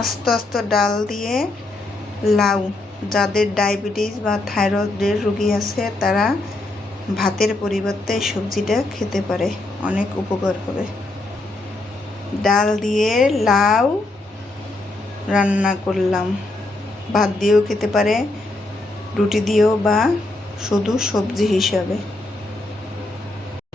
আস্তে আস্তে ডাল দিয়ে লাউ, যাদের ডায়াবেটিস বা থাইরয়েডের রুগী আছে, তারা ভাতের পরিবর্তে সবজিটা খেতে পারে। অনেক উপকার হবে। ডাল দিয়ে লাউ রান্না করলাম। ভাত দিয়েও খেতে পারে, রুটি দিয়েও বা শুধু সবজি হিসাবে।